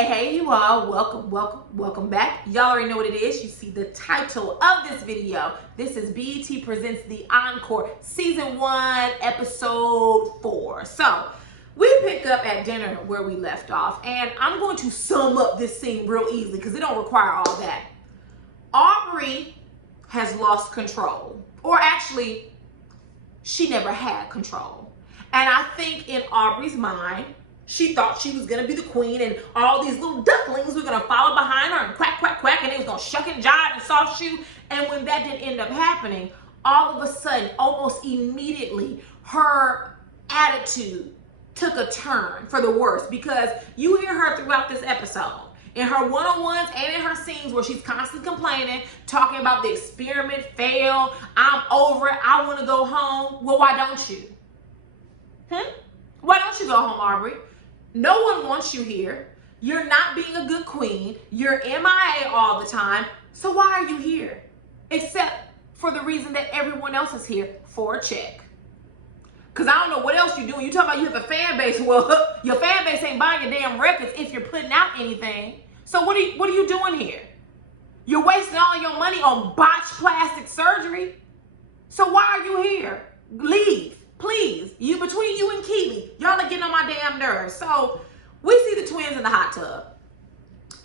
Hey you all, welcome back. Y'all already know what it is. You see the title of this video. This is BET presents the Encore season 1 episode 4. So we pick up at dinner where we left off, and I'm going to sum up this scene real easily because it don't require all that. Aubrey has lost control, or actually she never had control. And I think in Aubrey's mind, she thought she was going to be the queen and all these little ducklings were going to follow behind her and quack, quack, quack, and they was going to shuck and jive and soft shoe. And when that didn't end up happening, all of a sudden, almost immediately, her attitude took a turn for the worse, because you hear her throughout this episode, in her one-on-ones and in her scenes where she's constantly complaining, talking about the experiment failed, I'm over it, I want to go home. Well, why don't you? Why don't you go home, Aubrey? No one wants you here. You're not being a good queen. You're MIA all the time. So why are you here? Except for the reason that everyone else is here, for a check. Because I don't know what else you're doing. You talking about you have a fan base. Well, your fan base ain't buying your damn records if you're putting out anything. So what are you doing here? You're wasting all your money on botched plastic surgery. So why are you here? Leave. Please, between you and Keely, y'all are getting on my damn nerves. So we see the twins in the hot tub,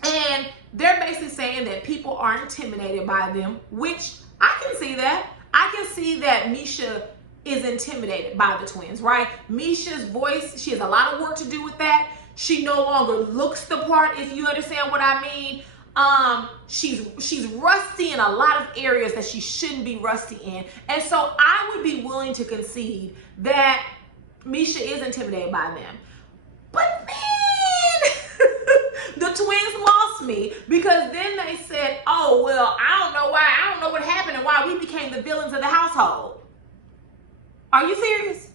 and they're basically saying that people are intimidated by them, which I can see that. I can see that Misha is intimidated by the twins, right? Misha's voice, she has a lot of work to do with that. She no longer looks the part, if you understand what I mean. She's rusty in a lot of areas that she shouldn't be rusty in. And so I would be willing to concede that Misha is intimidated by them. But then the twins lost me, because then they said, oh, well, I don't know why. I don't know what happened and why we became the villains of the household. Are you serious?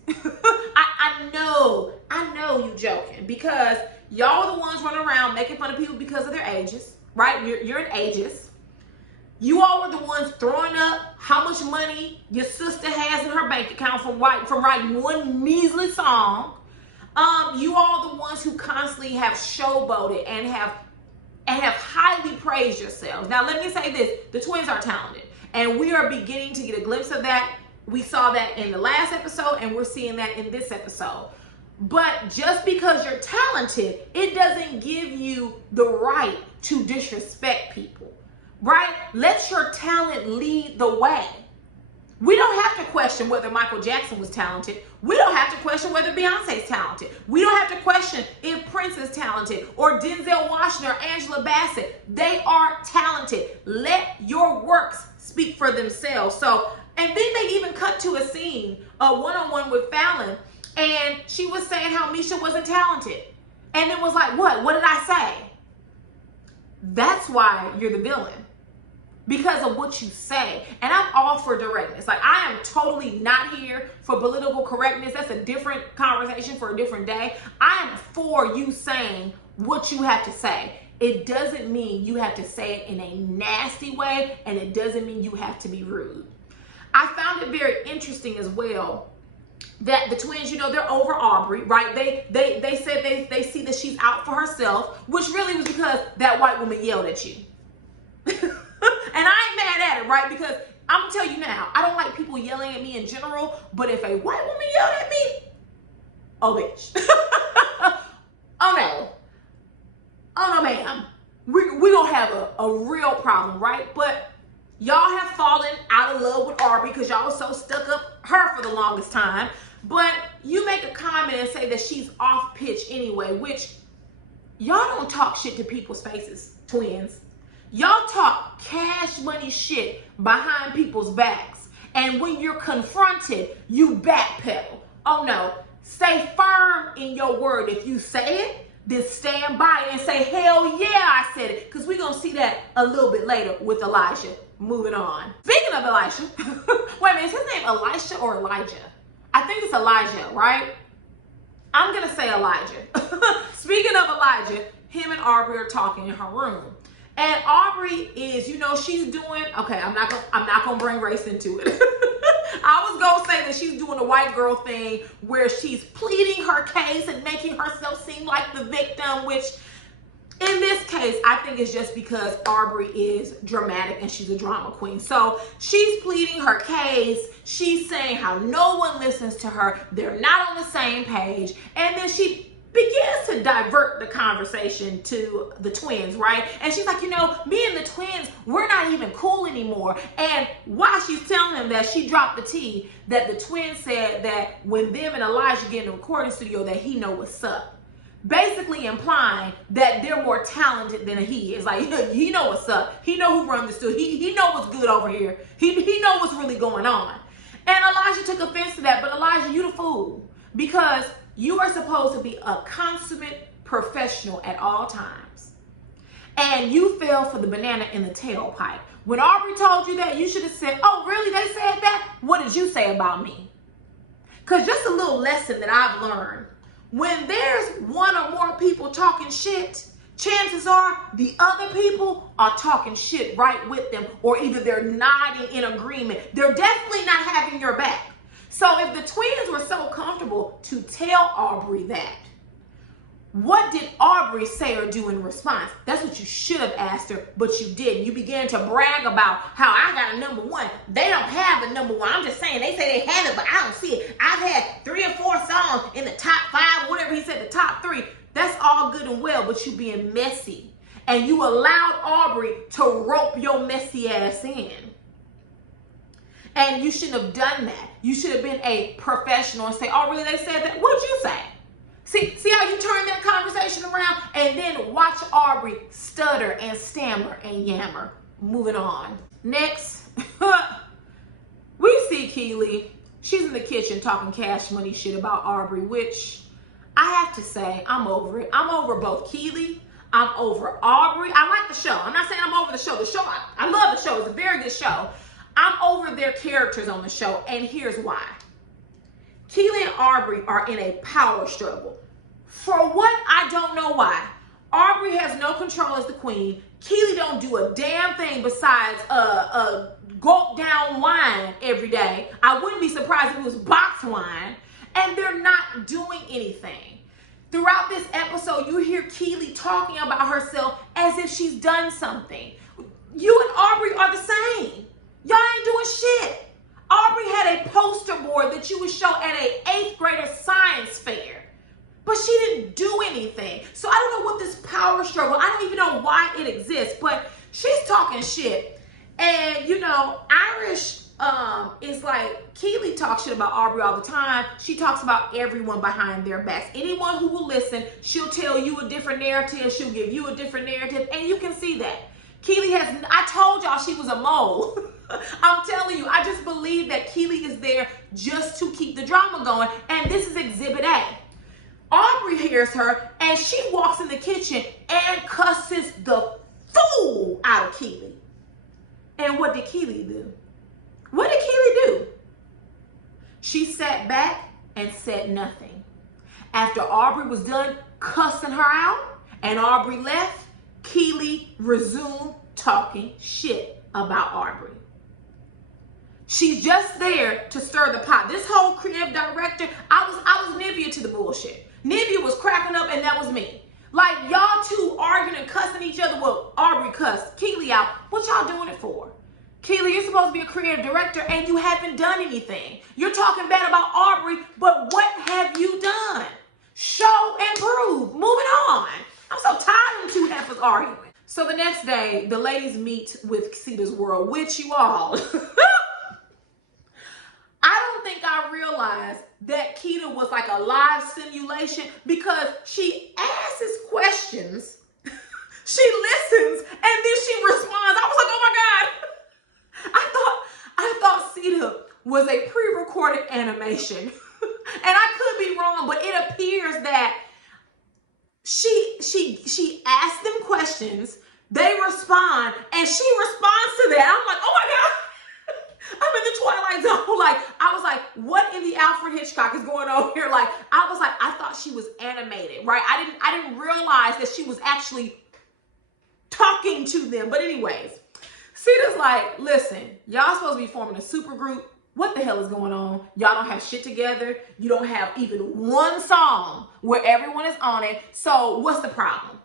I know you joking, because y'all are the ones running around making fun of people because of their ages. Right? You're an ageist. You all were the ones throwing up how much money your sister has in her bank account from writing one measly song. You all the ones who constantly have showboated and have highly praised yourselves. Now, let me say this. The twins are talented, and we are beginning to get a glimpse of that. We saw that in the last episode, and we're seeing that in this episode. But just because you're talented, it doesn't give you the right to disrespect people, right? Let your talent lead the way. We don't have to question whether Michael Jackson was talented. We don't have to question whether Beyonce's talented. We don't have to question if Prince is talented, or Denzel Washington, or Angela Bassett. They are talented. Let your works speak for themselves. So, and then they even cut to a scene, a one-on-one with Fallon, and she was saying how Misha wasn't talented. And it was like, what? What did I say? That's why you're the villain. Because of what you say. And I'm all for directness. Like, I am totally not here for political correctness. That's a different conversation for a different day. I am for you saying what you have to say. It doesn't mean you have to say it in a nasty way, and it doesn't mean you have to be rude. I found it very interesting as well that the twins, they're over Aubrey, right? They said they see that she's out for herself, which really was because that white woman yelled at you. And I ain't mad at it, right? Because I'm gonna tell you now, I don't like people yelling at me in general, but if a white woman yelled at me, oh bitch. Oh no ma'am. We gonna have a real problem, right? But y'all have fallen out of love with Aubrey because y'all was so stuck up her for the longest time. But you make a comment and say that she's off pitch anyway, which y'all don't talk shit to people's faces, twins. Y'all talk cash money shit behind people's backs. And when you're confronted, you backpedal. Oh no, stay firm in your word. If you say it, then stand by it and say, hell yeah, I said it. Because we're going to see that a little bit later with Elijah. Moving on. Speaking of Elijah, wait a minute, is his name Elisha or Elijah? I think it's Elijah, right? I'm going to say Elijah. Speaking of Elijah, him and Aubrey are talking in her room. And Aubrey is, she's doing, okay, I'm not gonna bring race into it. I was gonna say that she's doing the white girl thing where she's pleading her case and making herself seem like the victim, which in case, I think it's just because Aubrey is dramatic and she's a drama queen. So she's pleading her case. She's saying how no one listens to her. They're not on the same page. And then she begins to divert the conversation to the twins, right? And she's like, you know, me and the twins, we're not even cool anymore. And while she's telling them that, she dropped the tea that the twins said that when them and Elijah get in the recording studio, that he know what's up. Basically implying that they're more talented than he is. Like, he know what's up. He know who runs the studio. He know what's good over here. He know what's really going on. And Elijah took offense to that. But Elijah, you the fool. Because you are supposed to be a consummate professional at all times. And you fell for the banana in the tailpipe. When Aubrey told you that, you should have said, oh, really? They said that? What did you say about me? Because just a little lesson that I've learned. When there's one or more people talking shit, chances are the other people are talking shit right with them, or either they're nodding in agreement. They're definitely not having your back. So if the twins were so comfortable to tell Aubrey that, what did Aubrey say or do in response? That's what you should have asked her, but you didn't. You began to brag about how I got a number one. They don't have a number one. I'm just saying, they say they have it, but I don't see it. I've had 3 or 4 songs in the top 5, whatever he said, the top 3. That's all good and well, but you being messy. And you allowed Aubrey to rope your messy ass in. And you shouldn't have done that. You should have been a professional and say, oh, really, they said that? What'd you say? See how you turn that conversation around? And then watch Aubrey stutter and stammer and yammer. Moving on. Next, we see Keely. She's in the kitchen talking cash money shit about Aubrey, which I have to say, I'm over it. I'm over both Keely. I'm over Aubrey. I like the show. I'm not saying I'm over the show. The show, I love the show. It's a very good show. I'm over their characters on the show, and here's why. Keely and Aubrey are in a power struggle. For what? I don't know why. Aubrey has no control as the queen. Keely don't do a damn thing besides gulp down wine every day. I wouldn't be surprised if it was box wine. And they're not doing anything. Throughout this episode, you hear Keely talking about herself as if she's done something. You and Aubrey are the same. Y'all ain't doing shit. Aubrey had a poster board that you would show at an 8th grader science fair. But she didn't do anything. So I don't know what this power struggle, I don't even know why it exists, but she's talking shit. And, you know, Irish is like, Keely talks shit about Aubrey all the time. She talks about everyone behind their backs. Anyone who will listen, she'll tell you a different narrative. She'll give you a different narrative. And you can see that. Keely has, I told y'all she was a mole. I'm telling you, I just believe that Keely is there just to keep the drama going. And this is Exhibit A. Aubrey hears her and she walks in the kitchen and cusses the fool out of Keely. And what did Keely do? What did Keely do? She sat back and said nothing. After Aubrey was done cussing her out and Aubrey left, Keely resumed talking shit about Aubrey. She's just there to stir the pot. This whole creative director, I was Nivea to the bullshit. Nivea was cracking up and that was me. Like, y'all two arguing and cussing each other. Well, Aubrey cussed Keely out. What y'all doing it for? Keely, you're supposed to be a creative director and you haven't done anything. You're talking bad about Aubrey, but what have you done? Show and prove. Moving on. I'm so tired of them two heifers arguing. So the next day, the ladies meet with Casitas World, which you all... I don't think I realized that Keita was like a live simulation because she asks questions, she listens, and then she responds. I was like, oh my God. I thought Sita was a pre-recorded animation. And I could be wrong, but it appears that she asked them questions, they respond, and she responds to that. I'm like, oh my God. I'm in the Twilight Zone. Like, I was like, what in the Alfred Hitchcock is going on here? Like, I was like, I thought she was animated, right? I didn't realize that she was actually talking to them. But anyways, Sita's like, listen, y'all supposed to be forming a super group. What the hell is going on? Y'all don't have shit together. You don't have even one song where everyone is on it. So what's the problem?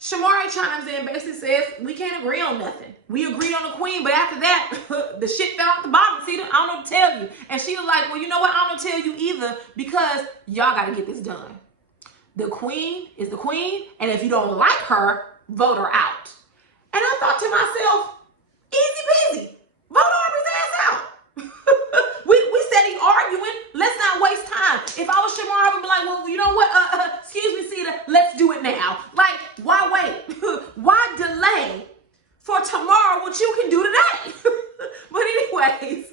Shamari chimes in, basically says, we can't agree on nothing. We agreed on the queen, but after that, the shit fell off the bottom. See, I don't know what to tell you. And she was like, well, you know what? I don't know what to tell you either, because y'all got to get this done. The queen is the queen, and if you don't like her, vote her out. And I thought to myself, easy peasy, vote Aubrey's ass out. we steady arguing. Let's not waste time. If I was Shamar, I would be like, well, you know what? Excuse me, Cita, let's do it now. Like, why wait? Why delay for tomorrow what you can do today? But anyways,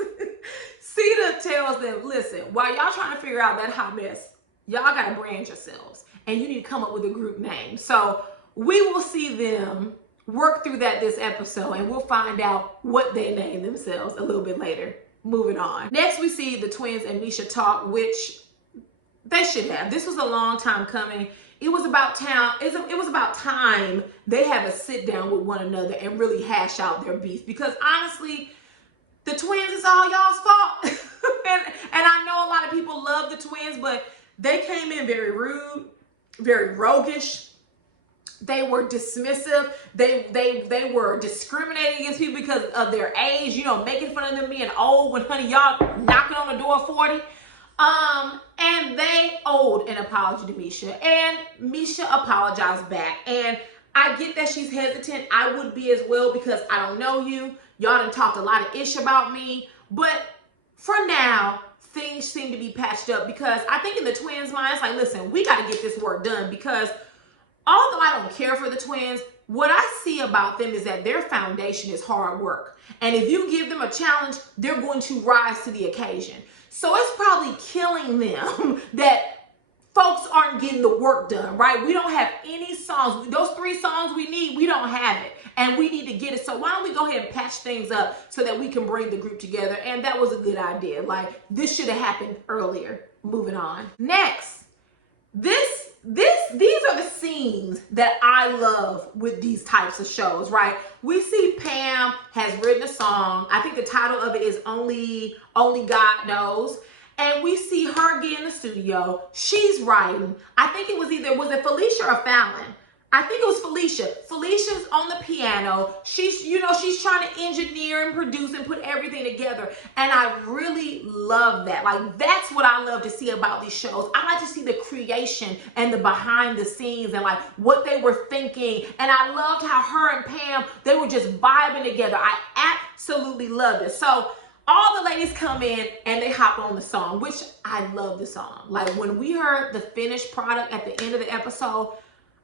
Cita tells them, listen, while y'all trying to figure out that hot mess, y'all got to brand yourselves, and you need to come up with a group name. So we will see them work through that this episode, and we'll find out what they name themselves a little bit later. Moving on. Next, we see the twins and Misha talk, which they should have. This was a long time coming. It was about time they have a sit down with one another and really hash out their beef, because honestly, the twins is all y'all's fault. and I know a lot of people love the twins, but they came in very rude, very roguish. They were dismissive. They were discriminating against people because of their age, you know, making fun of them being old when, honey, y'all knocking on the door of 40. And they owed an apology to Misha, and Misha apologized back. And I get that she's hesitant. I would be as well, because I don't know you. Y'all done talked a lot of ish about me. But for now, things seem to be patched up, because I think in the twins' minds, like, listen, we got to get this work done, because although I don't care for the twins, what I see about them is that their foundation is hard work. And if you give them a challenge, they're going to rise to the occasion. So it's probably killing them that folks aren't getting the work done, right? We don't have any songs. Those 3 songs we need, we don't have it. And we need to get it. So why don't we go ahead and patch things up so that we can bring the group together? And that was a good idea. Like, this should have happened earlier. Moving on. Next, these are the scenes that I love with these types of shows, right? We see Pam has written a song. I think the title of it is Only God Knows. And we see her get in the studio. She's writing. I think it was it Felicia or Fallon? I think it was Felicia. Felicia's on the piano. She's trying to engineer and produce and put everything together. And I really love that. Like, that's what I love to see about these shows. I like to see the creation and the behind the scenes and like what they were thinking. And I loved how her and Pam, they were just vibing together. I absolutely loved it. So all the ladies come in and they hop on the song, which I love the song. Like, when we heard the finished product at the end of the episode,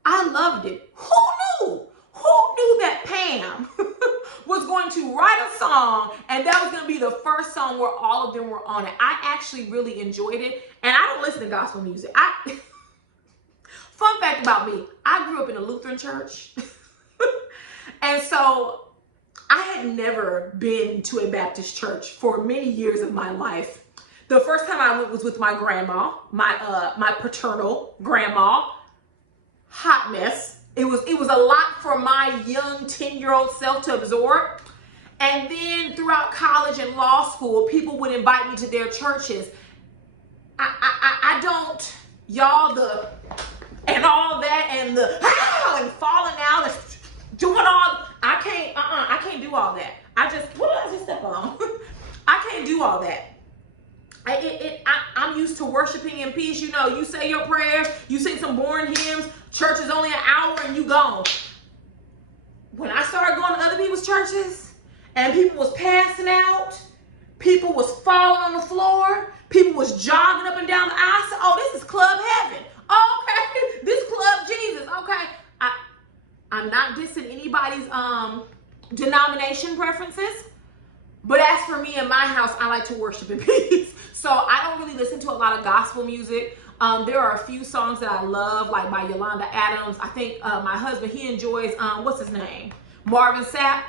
I loved it. Who knew? Who knew that Pam was going to write a song and that was going to be the first song where all of them were on it? I actually really enjoyed it. And I don't listen to gospel music. Fun fact about me, I grew up in a Lutheran church. And so I had never been to a Baptist church for many years of my life. The first time I went was with my grandma, my paternal grandma. Hot mess. It was a lot for my young 10-year-old self to absorb. And then throughout college and law school, people would invite me to their churches. I don't, y'all, and all that, and and falling out and doing all, I can't do all that. What did I just step on? I can't do all that. I'm used to worshiping in peace. You know, you say your prayers, you sing some boring hymns, church is only an hour and you gone. When I started going to other people's churches and people was passing out, people was falling on the floor, people was jogging up and down the aisle, I said, oh, this is club heaven. Okay, this club Jesus. Okay, I'm not dissing anybody's denomination preferences. But as for me in my house, I like to worship in peace. So I don't really listen to a lot of gospel music. There are a few songs that I love, like by Yolanda Adams. I think my husband, he enjoys, what's his name? Marvin Sapp.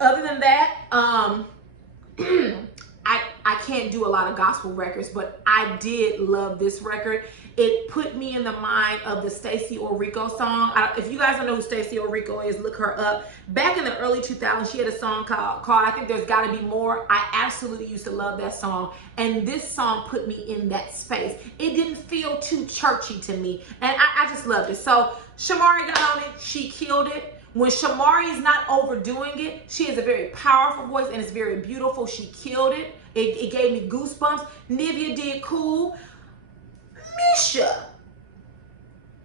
Other than that, I can't do a lot of gospel records, but I did love this record. it put me in the mind of the Stacey Orico song. If you guys don't know who Stacey Orico is, look her up. Back in the early 2000s, she had a song called I Think There's Gotta Be More. I absolutely used to love that song. And this song put me in that space. It didn't feel too churchy to me. And I just loved it. So Shamari got on it. She killed it. When Shamari is not overdoing it, she has a very powerful voice and it's very beautiful. She killed it. It gave me goosebumps. Nivea did cool.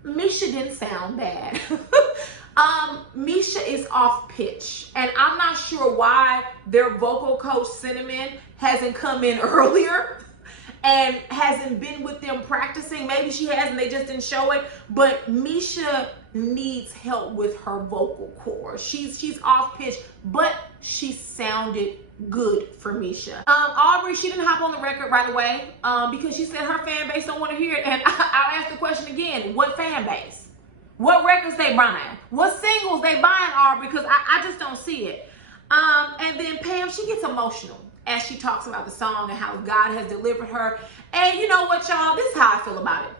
Misha didn't sound bad. Misha is off pitch, and I'm not sure why their vocal coach Cinnamon hasn't come in earlier and hasn't been with them practicing. Maybe she has and they just didn't show it, but Misha needs help with her vocal cord. She's off pitch, but she sounded good for Misha. Aubrey, she didn't hop on the record right away because she said her fan base don't want to hear it. And I'll ask the question again: what fan base? What records they buying? What singles they buying, Aubrey? Because I just don't see it. And then Pam, she gets emotional as she talks about the song and how God has delivered her. And you know what, y'all? This is how I feel about it.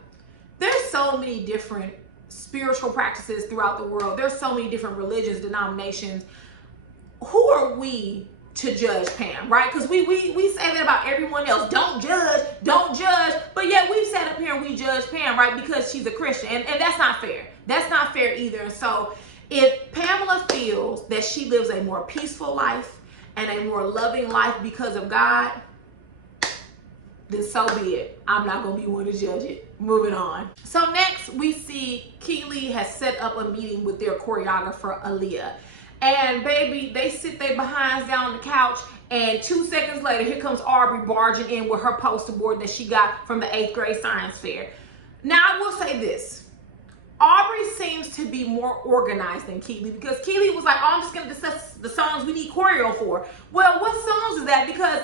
There's so many different spiritual practices throughout the world. There's so many different religions, denominations. Who are we to judge Pam, right? Because we say that about everyone else. Don't judge. But yet we've sat up here and we judge Pam, right? Because she's a Christian. And that's not fair. That's not fair either. And so if Pamela feels that she lives a more peaceful life and a more loving life because of God, then so be it. I'm not going to be one to judge it. Moving on. So next we see Keely has set up a meeting with their choreographer, Aaliyah. And baby, they sit their behinds down on the couch, and 2 seconds later, here comes Aubrey barging in with her poster board that she got from the 8th grade science fair. Now, I will say this. Aubrey seems to be more organized than Keely, because Keely was like, oh, I'm just going to discuss the songs we need choreo for. Well, what songs is that? Because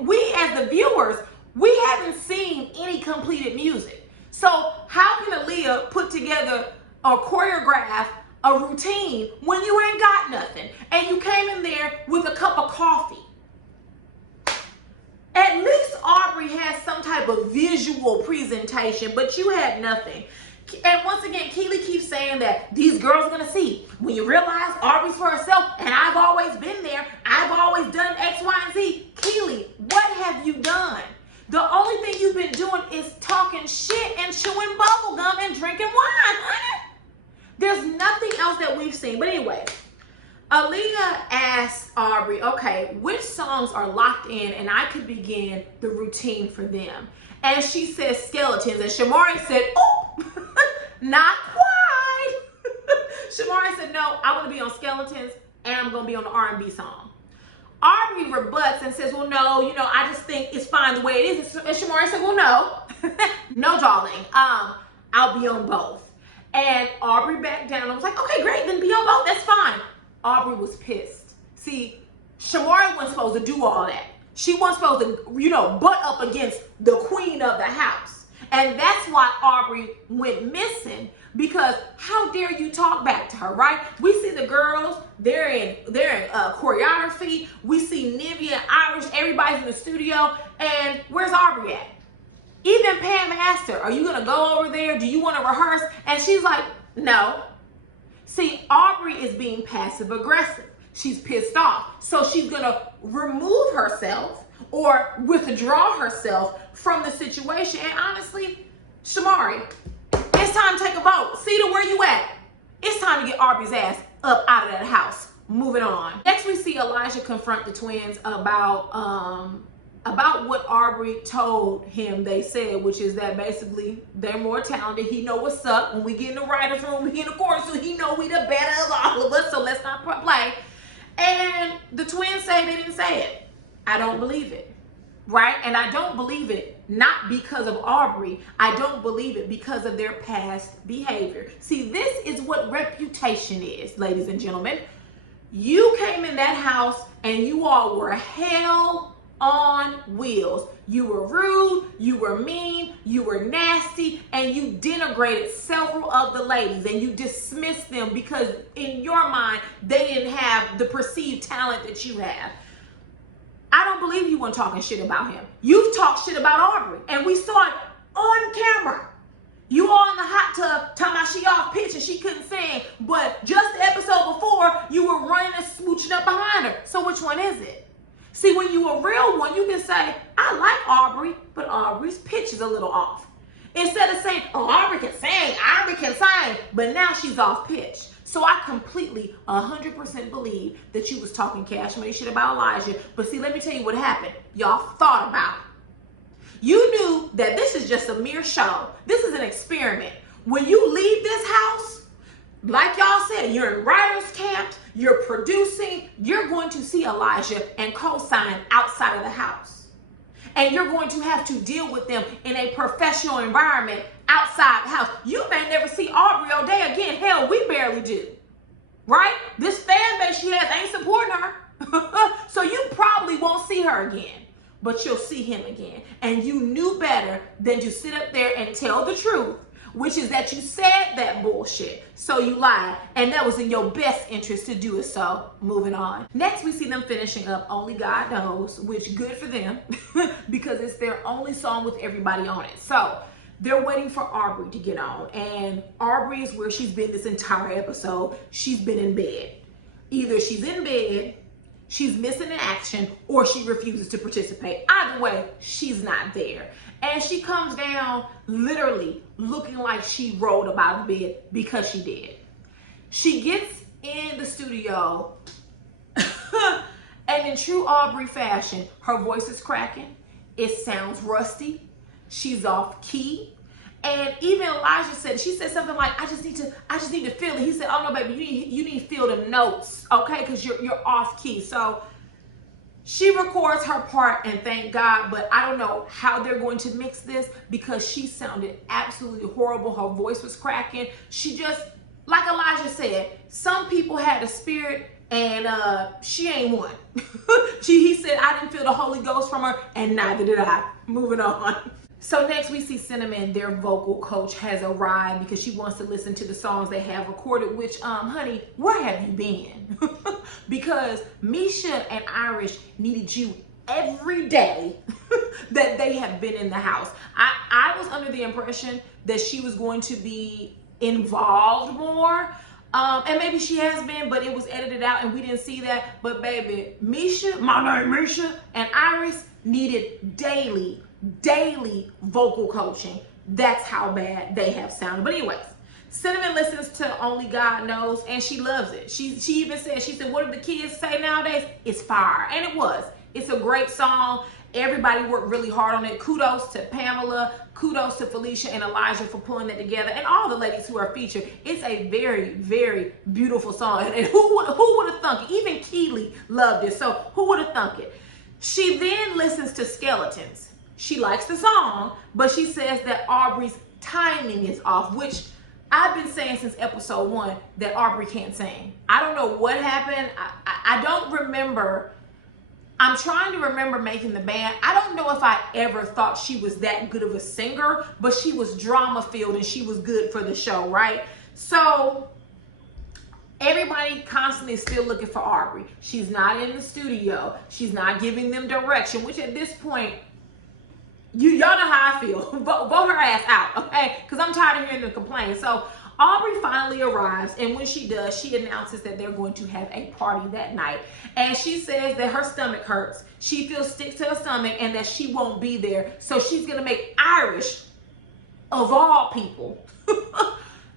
we, as the viewers, we haven't seen any completed music. So how can Aaliyah put together or choreograph a routine when you ain't got nothing and you came in there with a cup of coffee? At least Aubrey has some type of visual presentation, but you had nothing. And once again, Keely keeps saying that these girls are gonna see when you realize Aubrey's for herself, and I've always been there, I've always done X, Y, and Z. Keely, what have you done? The only thing you've been doing is talking shit and chewing bubble gum and drinking wine, honey. There's nothing else that we've seen. But anyway, Aaliyah asked Aubrey, okay, which songs are locked in and I could begin the routine for them? And she said Skeletons. And Shamari said, oh, not quite. Shamari said, no, I want to be on Skeletons and I'm going to be on the R&B song. Aubrey rebuts and says, well, no, I just think it's fine the way it is. And Shamari said, well, no. No, darling. I'll be on both. And Aubrey backed down and was like, okay, great, then be on both, that's fine. Aubrey was pissed. See, Shamari wasn't supposed to do all that. She wasn't supposed to, butt up against the queen of the house. And that's why Aubrey went missing, because how dare you talk back to her, right? We see the girls, they're in choreography. We see Nivea and Irish, everybody's in the studio, and where's Aubrey at? Even Pam asked her, are you going to go over there? Do you want to rehearse? And she's like, no. See, Aubrey is being passive aggressive. She's pissed off. So she's going to remove herself or withdraw herself from the situation. And honestly, Shamari, it's time to take a vote. See to where you at. It's time to get Aubrey's ass up out of that house. Moving on. Next, we see Elijah confront the twins about what Aubrey told him they said, which is that basically they're more talented. He know what's up. When we get in the writer's room, he in the chorus, so he know we the better of all of us, so let's not play. And the twins say they didn't say it. I don't believe it, right? And I don't believe it not because of Aubrey. I don't believe it because of their past behavior. See, this is what reputation is, ladies and gentlemen. You came in that house and you all were hell on wheels. You were rude, you were mean, you were nasty, and you denigrated several of the ladies and you dismissed them because in your mind they didn't have the perceived talent that you have. I don't believe you weren't talking shit about him. You've talked shit about Aubrey, and we saw it on camera. You all in the hot tub talking about she off pitch and she couldn't sing, but just the episode before, you were running and smooching up behind her. So which one is it? See, when you a real one, you can say, I like Aubrey, but Aubrey's pitch is a little off. Instead of saying, oh, Aubrey can sing, but now she's off pitch. So I completely, 100% believe that you was talking cash money shit about Elijah. But see, let me tell you what happened. Y'all thought about it. You knew that this is just a mere show. This is an experiment. When you leave this house, like y'all said, you're in writer's camp, you're producing, you're going to see Elijah and co-sign outside of the house. And you're going to have to deal with them in a professional environment outside the house. You may never see Aubrey all day again. Hell, we barely do. Right? This fan base she has ain't supporting her. So you probably won't see her again. But you'll see him again. And you knew better than to sit up there and tell the truth, which is that you said that bullshit. So you lied. And that was in your best interest to do it. So moving on. Next, we see them finishing up Only God Knows, which good for them because it's their only song with everybody on it. So they're waiting for Aubrey to get on. And Aubrey is where she's been this entire episode. She's been in bed. Either she's in bed, she's missing in action, or she refuses to participate. Either way, she's not there. And she comes down literally looking like she rolled up out of bed because she did. She gets in the studio and in true Aubrey fashion, her voice is cracking. It sounds rusty. She's off key. And even Elijah said, she said something like, I just need to feel it. He said, oh no, baby, you need to feel the notes, okay? Because you're off key. So she records her part and thank God, but I don't know how they're going to mix this because she sounded absolutely horrible. Her voice was cracking. She just, like Elijah said, some people had a spirit and she ain't one. He said, I didn't feel the Holy Ghost from her and neither did I. Moving on. So next we see Cinnamon, their vocal coach, has arrived because she wants to listen to the songs they have recorded, which, honey, where have you been? Because Misha and Irish needed you every day that they have been in the house. I was under the impression that she was going to be involved more. And maybe she has been, but it was edited out and we didn't see that. But baby, Misha, my name Misha, and Iris needed daily vocal coaching. That's how bad they have sounded. But anyways, Cinnamon listens to Only God Knows and she loves it. She even said, she said, what do the kids say nowadays? It's fire. And it was. It's a great song. Everybody worked really hard on it. Kudos to Pamela, kudos to Felicia and Elijah for pulling it together, and all the ladies who are featured. It's a very, very beautiful song. And who would have thunk it? Even Keely loved it. So who would have thunk it? She then listens to Skeletons. She likes the song, but she says that Aubrey's timing is off, which I've been saying since episode 1 that Aubrey can't sing. I don't know what happened. I don't remember. I'm trying to remember making the band. I don't know if I ever thought she was that good of a singer, but she was drama-filled and she was good for the show, right? So everybody constantly is still looking for Aubrey. She's not in the studio. She's not giving them direction, which at this point, y'all know how I feel. Vote her ass out, okay? Because I'm tired of hearing them complain. So Aubrey finally arrives, and when she does, she announces that they're going to have a party that night. And she says that her stomach hurts. She feels sick to her stomach and that she won't be there. So she's going to make Irish, of all people,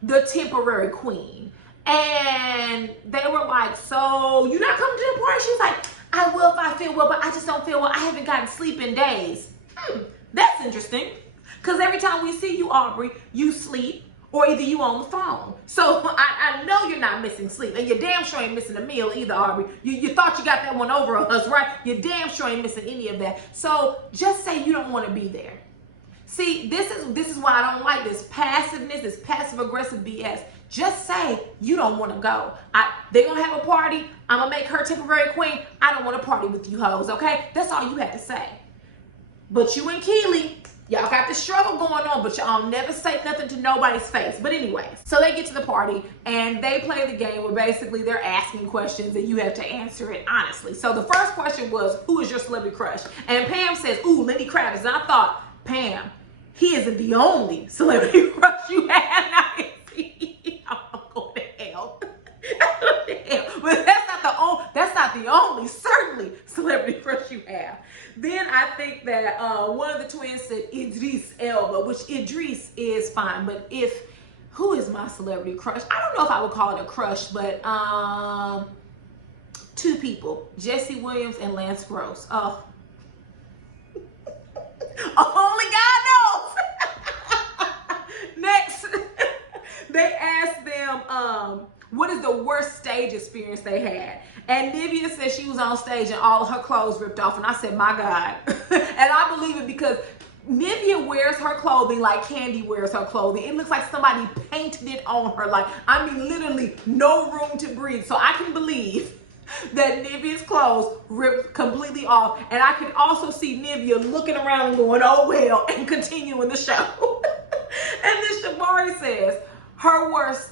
the temporary queen. And they were like, so you're not coming to the party? She's like, I will if I feel well, but I just don't feel well. I haven't gotten sleep in days. That's interesting. Because every time we see you, Aubrey, you sleep or either you on the phone. So I know you're not missing sleep. And you damn sure ain't missing a meal either, Aubrey. You thought you got that one over us, right? You damn sure ain't missing any of that. So just say you don't want to be there. See, this is why I don't like this passiveness, this passive-aggressive BS. Just say you don't want to go. They're going to have a party. I'm going to make her temporary queen. I don't want to party with you hoes, okay? That's all you have to say. But you and Keely, y'all got this struggle going on, but y'all never say nothing to nobody's face. But anyways, so they get to the party and they play the game where basically they're asking questions and you have to answer it honestly. So the first question was, who is your celebrity crush? And Pam says, ooh, Lenny Kravitz. And I thought, Pam, he isn't the only celebrity crush you have. Now, I'm going to hell. But that's not the only certainly celebrity crush you have. Then I think that one of the twins said Idris Elba, which Idris is fine, but who is my celebrity crush? I don't know if I would call it a crush, but two people, Jesse Williams and Lance Gross. Oh, only God knows. Next, they asked them, what is the worst stage experience they had? And Nivea said she was on stage and all of her clothes ripped off. And I said, my God. And I believe it because Nivea wears her clothing like Candy wears her clothing. It looks like somebody painted it on her. Like, I mean, literally no room to breathe. So I can believe that Nivea's clothes ripped completely off. And I can also see Nivea looking around and going, oh well, and continuing the show. And then Shamari says, her worst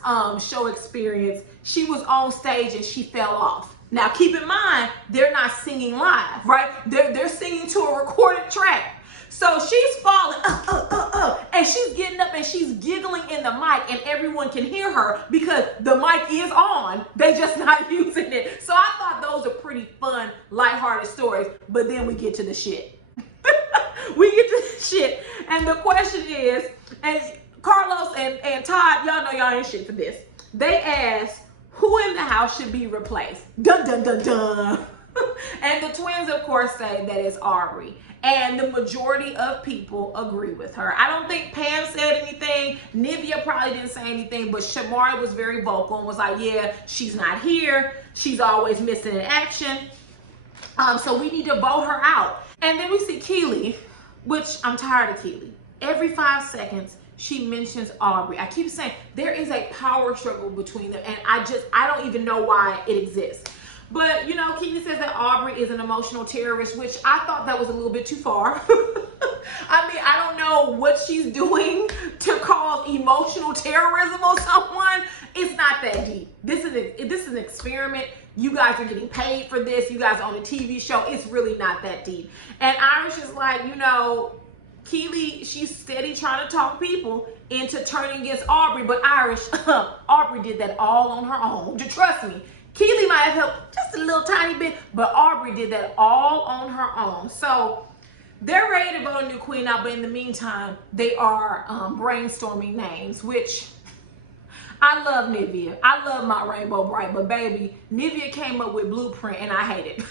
show experience, she was on stage and she fell off. Now keep in mind, they're not singing live, right? They're singing to a recorded track. So she's falling, and she's getting up and she's giggling in the mic and everyone can hear her because the mic is on. They just not using it. So I thought those are pretty fun, lighthearted stories, but then we get to the shit. We get to the shit. And the question is, and Carlos and Todd, y'all know y'all ain't shit for this. They asked, who in the house should be replaced? Dun, dun, dun, dun. And the twins, of course, say that it's Aubrey. And the majority of people agree with her. I don't think Pam said anything. Nivea probably didn't say anything, but Shamari was very vocal and was like, yeah, she's not here. She's always missing in action. So we need to vote her out. And then we see Keely, which I'm tired of Keely. Every 5 seconds, she mentions Aubrey. I keep saying there is a power struggle between them, and I don't even know why it exists. But, you know, Keely says that Aubrey is an emotional terrorist, which I thought that was a little bit too far. I mean, I don't know what she's doing to cause emotional terrorism on someone. It's not that deep. This is an experiment. You guys are getting paid for this. You guys are on a TV show. It's really not that deep. And Irish is like, you know, Keely, she's steady trying to talk people into turning against Aubrey, but Irish, Aubrey did that all on her own. Trust me, Keely might have helped just a little tiny bit, but Aubrey did that all on her own. So they're ready to vote a new queen out, but in the meantime, they are brainstorming names, which I love Nivea. I love my Rainbow Bright, but baby, Nivea came up with Blueprint and I hate it.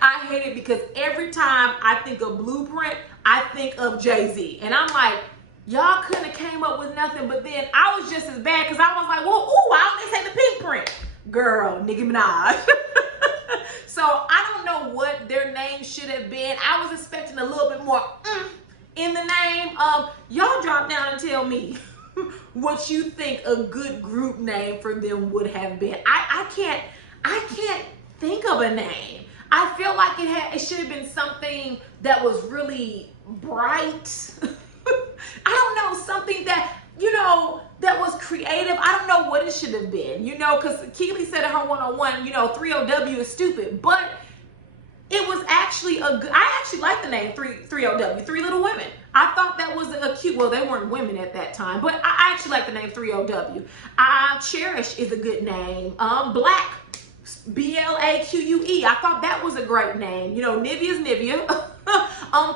I hate it because every time I think of Blueprint, I think of Jay-Z. And I'm like, y'all couldn't have came up with nothing, but then I was just as bad because I was like, well, ooh, why don't they say the pink print? Girl, Nicki Minaj. So I don't know what their name should have been. I was expecting a little bit more in the name. Y'all drop down and tell me what you think a good group name for them would have been. I can't think of a name. I feel like it should have been something that was really bright. I don't know, something that, you know, that was creative. I don't know what it should have been, you know, because Keely said in her one-on-one, you know, 30W is stupid, but it was actually I actually like the name 30W, Three Little Women. I thought that was a cute, well, they weren't women at that time, but I actually like the name 30W. Cherish is a good name. Black, BLAQUE. I thought that was a great name. You know, Nivea's Nivea.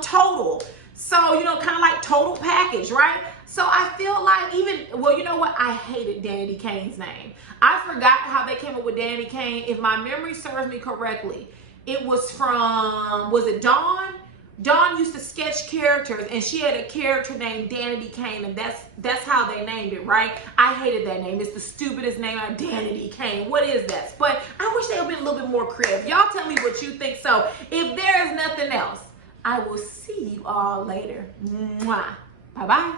Total. So, you know, kind of like Total Package, right? So I feel like well, you know what? I hated Danity Kane's name. I forgot how they came up with Danity Kane. If my memory serves me correctly, it was from, was it Dawn? Dawn used to sketch characters, and she had a character named Danity Kane, and that's how they named it, right? I hated that name. It's the stupidest name, Danity Kane. What is that? But I wish they had been a little bit more creative. Y'all tell me what you think. So if there is nothing else, I will see you all later. Mwah. Bye-bye.